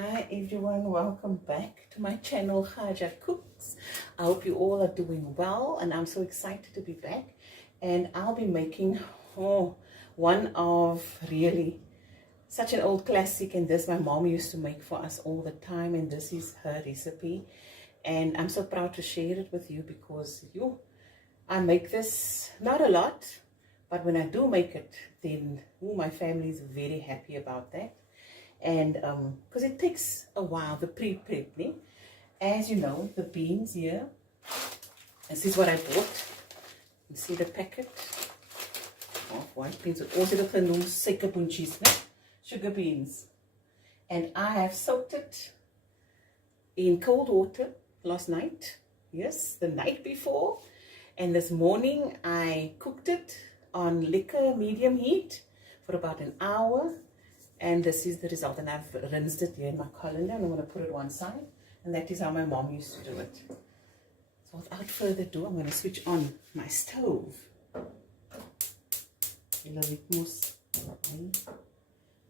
Hi everyone, welcome back to my channel Khaja Cooks. I hope you all are doing well and I'm so excited to be back, and I'll be making one of really such an old classic, and this my mom used to make for us all the time, and this is her recipe and I'm so proud to share it with you because I make this not a lot, but when I do make it, then my family is very happy about that. And because it takes a while, the pre-prep. As you know, the beans here, this is what I bought. You see the packet of white beans. Also the genoemd suikerboontjies, sugar beans. And I have soaked it in cold water last night. Yes, the night before. And this morning I cooked it on liquor medium heat for about an hour. And this is the result, and I've rinsed it here in my colander, and I'm going to put it one side, and that is how my mom used to do it. So without further ado, I'm going to switch on my stove.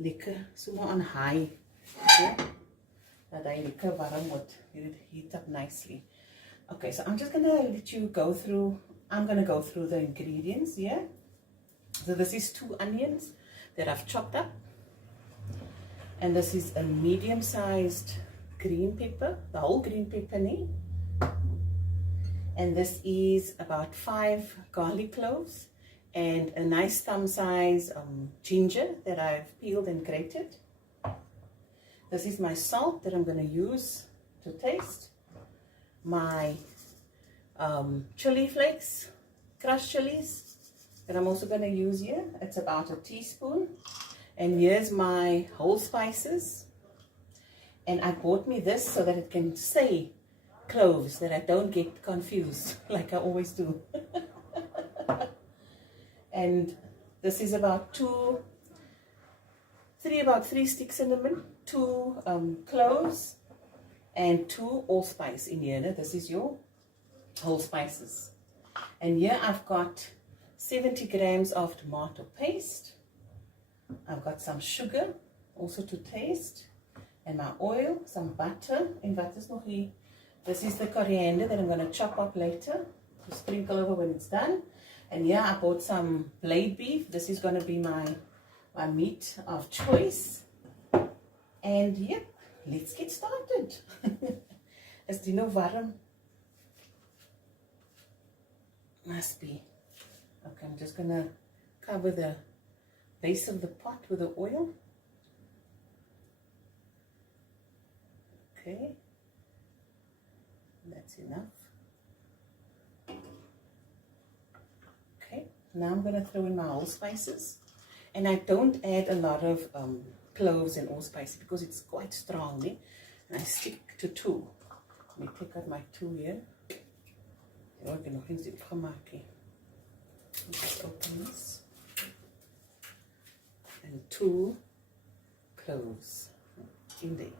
Lekker, sommer on high. Dat hy lekker warm word. It heat up nicely. Okay, so I'm just going to let you go through, I'm going to go through the ingredients here. So this is 2 onions that I've chopped up. And this is a medium-sized green pepper, the whole green pepper. And this is about 5 garlic cloves and a nice thumb-size ginger that I've peeled and grated. This is my salt that I'm going to use to taste. My chili flakes, crushed chilies that I'm also going to use here. It's about a teaspoon. And here's my whole spices. And I bought me this so that it can say cloves, that I don't get confused like I always do. And this is about 3 sticks cinnamon, 2 cloves, and 2 allspice in here. This is your whole spices. And here I've got 70 grams of tomato paste. I've got some sugar also to taste, and my oil, some butter, and wat is nog hier? This is the coriander that I'm going to chop up later to sprinkle over when it's done. And here I bought some blade beef. This is going to be my meat of choice. And yep, let's get started. Is die nou warm? Must be. Okay, I'm just going to cover the base of the pot with the oil. Okay, that's enough. Okay, now I'm going to throw in my allspices, and I don't add a lot of cloves and allspice because it's quite strong, and I stick to 2. Let me take out my 2 here. Ja, ek het nog eens opgemaak. Just open this. And 2 cloves in there.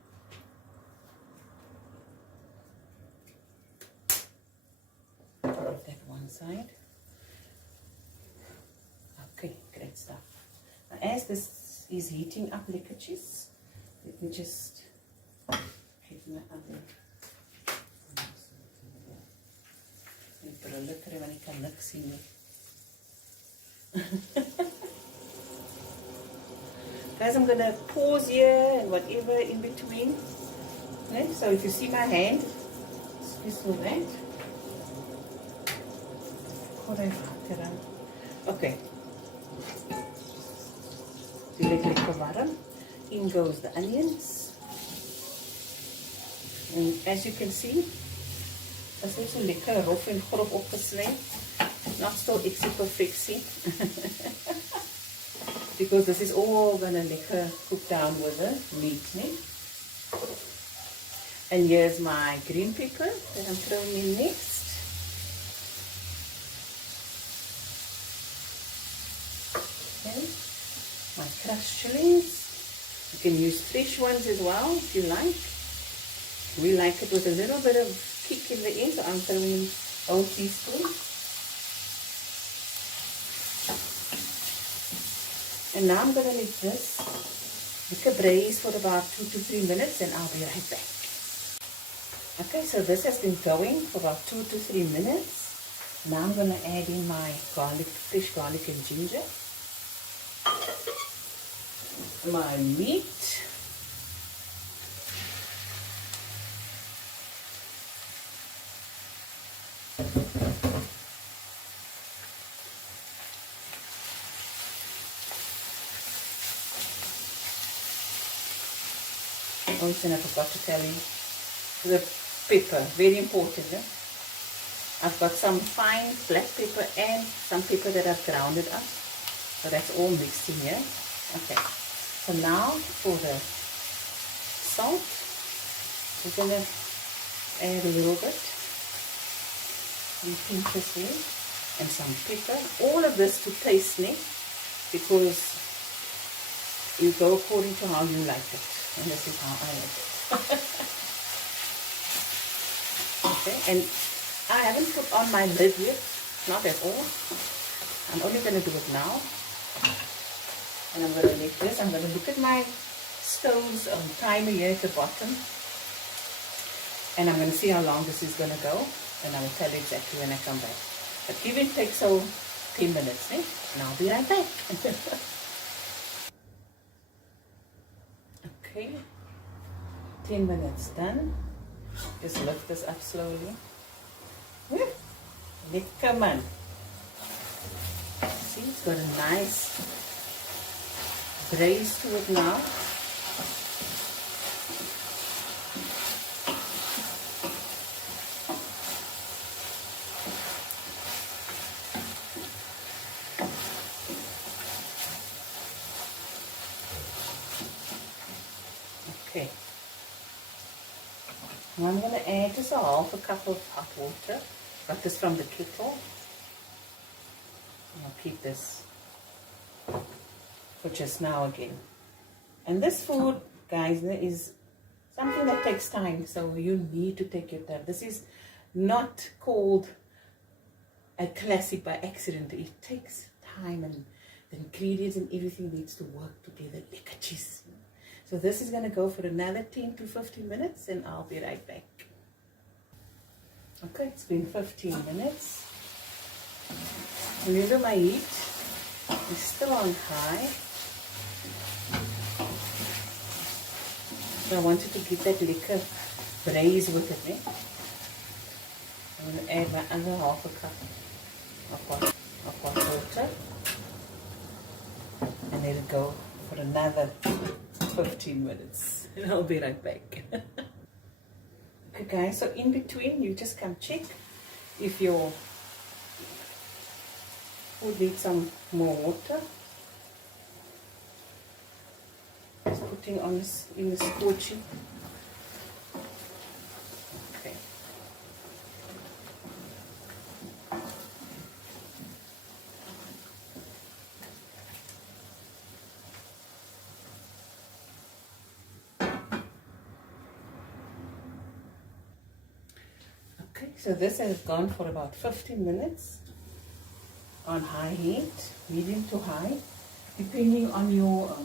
Leave that one side. Okay, great stuff. Now, as this is heating up like a cheese, let me just get my other. Put a look at it when you can look, see me. Guys, I'm going to pause here and whatever in between. Okay? So if you see my hand, excuse for that. Okay. Die lekker warm. In goes the onions. And as you can see, that's also lekker rof en grof opgesneden. Not still extra perfectie. Because this is all going to cook down with the meat. And here's my green pepper that I'm throwing in next. Okay. My crushed chilies. You can use fresh ones as well if you like. We like it with a little bit of kick in the end, so I'm throwing in a whole teaspoon. And now I'm going to let this liquor braise for about 2 to 3 minutes and I'll be right back. Okay, so this has been going for about 2 to 3 minutes. Now I'm going to add in my garlic, fish garlic and ginger, my meat, also, I forgot to tell you, the pepper, very important. Yeah? I've got some fine black pepper and some pepper that I've grounded up. So that's all mixed in here. Okay. So now for the salt, we're going to add a little bit. 3 pinches here. And some pepper. All of this to taste me, because you go according to how you like it. And this is how I like it. Okay, and I haven't put on my lid yet, not at all. I'm only going to do it now. And I'm going to make this. I'm going to look at my stove's timer here at the bottom. And I'm going to see how long this is going to go. And I will tell you exactly when I come back. But give and take so 10 minutes, eh? And I'll be right back. Okay, 10 minutes done. Just lift this up slowly. Lekker man. See, it's got a nice braise to it now. Okay. Now I'm going to add just a half a cup of hot water. Got this from the kettle. I'll keep this for just now again. And this food, guys, is something that takes time. So you need to take your time. This is not called a classic by accident. It takes time, and the ingredients and everything needs to work together like a cheese. So this is going to go for another 10 to 15 minutes and I'll be right back. Okay, it's been 15 minutes. Remember, my heat is still on high. So I wanted to get that liquor braise with it. I'm going to add my other half a cup of hot water. And let it go for another 15 minutes. And I'll be right back. Okay guys, so in between you just come check if your food needs some more water. Just putting on this in the scorching. Okay. Okay, so this has gone for about 15 minutes on high heat, medium to high, depending on your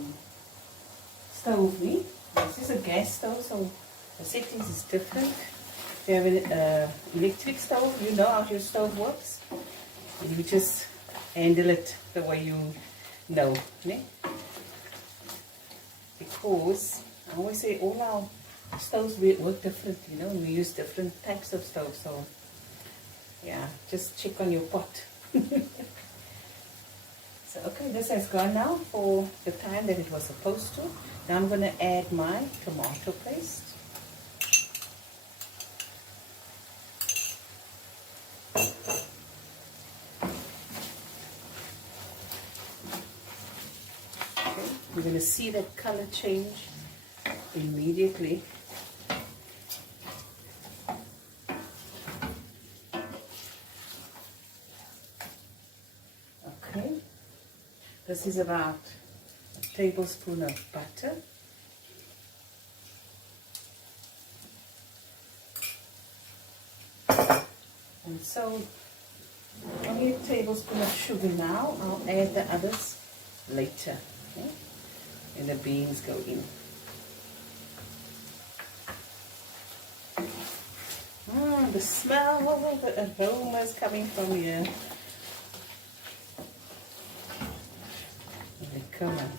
stove. This is a gas stove, so the settings is different. If you have an electric stove, you know how your stove works. And you just handle it the way you know. Né? Because I always say all our stoves work different, you know, we use different types of stoves. So yeah, just check on your pot. So okay, this has gone now for the time that it was supposed to. Now I'm going to add my tomato paste. Okay, you're going to see that color change immediately. Okay, this is about a tablespoon of butter. And so only a tablespoon of sugar now. I'll add the others later. Okay? and the beans go in. The smell, the aroma is coming from here. And they come on.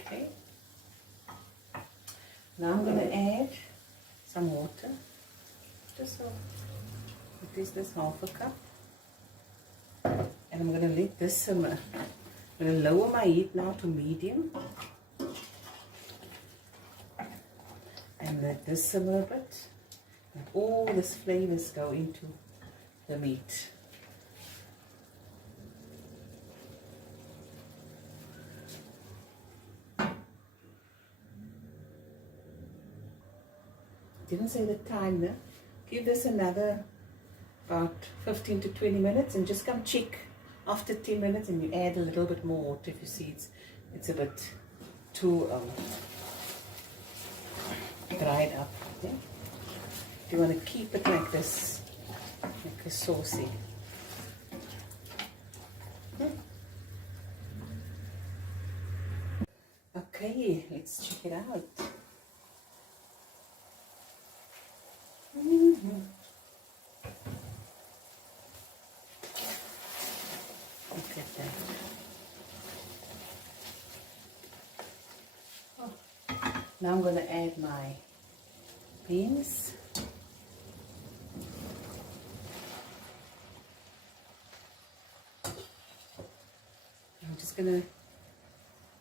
Okay. Now I'm going to add some water. Just so, at least this half a cup. And I'm going to let this simmer. I'm going to lower my heat now to medium. And let this simmer a bit. And all these flavors go into the meat. Didn't say the time, no? Give this another about 15 to 20 minutes and just come check after 10 minutes and you add a little bit more water if you see it's a bit too dried up. Okay? You want to keep it like this, like a saucy. Okay, let's check it out. Look at that. Oh. Now I'm going to add my beans. I'm just going to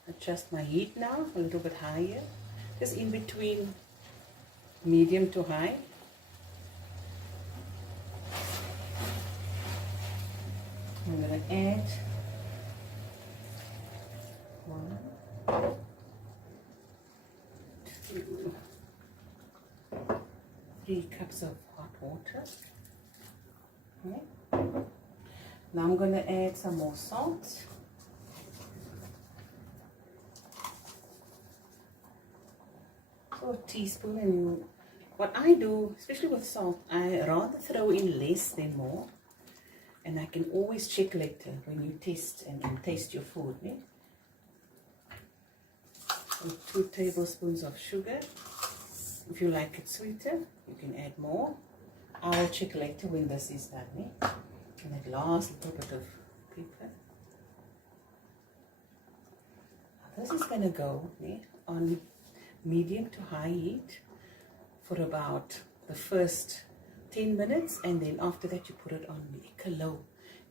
adjust my heat now a little bit higher, just in between medium to high. I'm going to add 1, 2, 3 cups of hot water. Okay. Now I'm going to add some more salt. So a teaspoon, and what I do, especially with salt, I rather throw in less than more. And I can always check later when you taste and taste your food. Yeah? So 2 tablespoons of sugar. If you like it sweeter, you can add more. I'll check later when this is done. Yeah? And at last, a little bit of pepper. Now this is going to go on medium to high heat for about the first 10 minutes, and then after that you put it on low,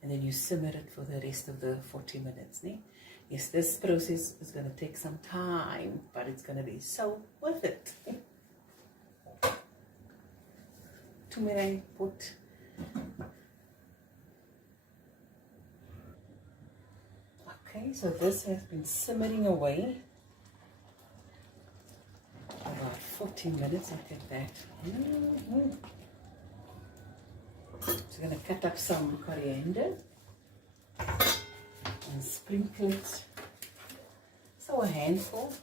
and then you simmer it for the rest of the 40 minutes. Yes, this process is going to take some time, but it's going to be so worth it. Tumere put. Okay, so this has been simmering away about 14 minutes. Look at that. So I'm going to cut up some coriander and sprinkle it. So a handful.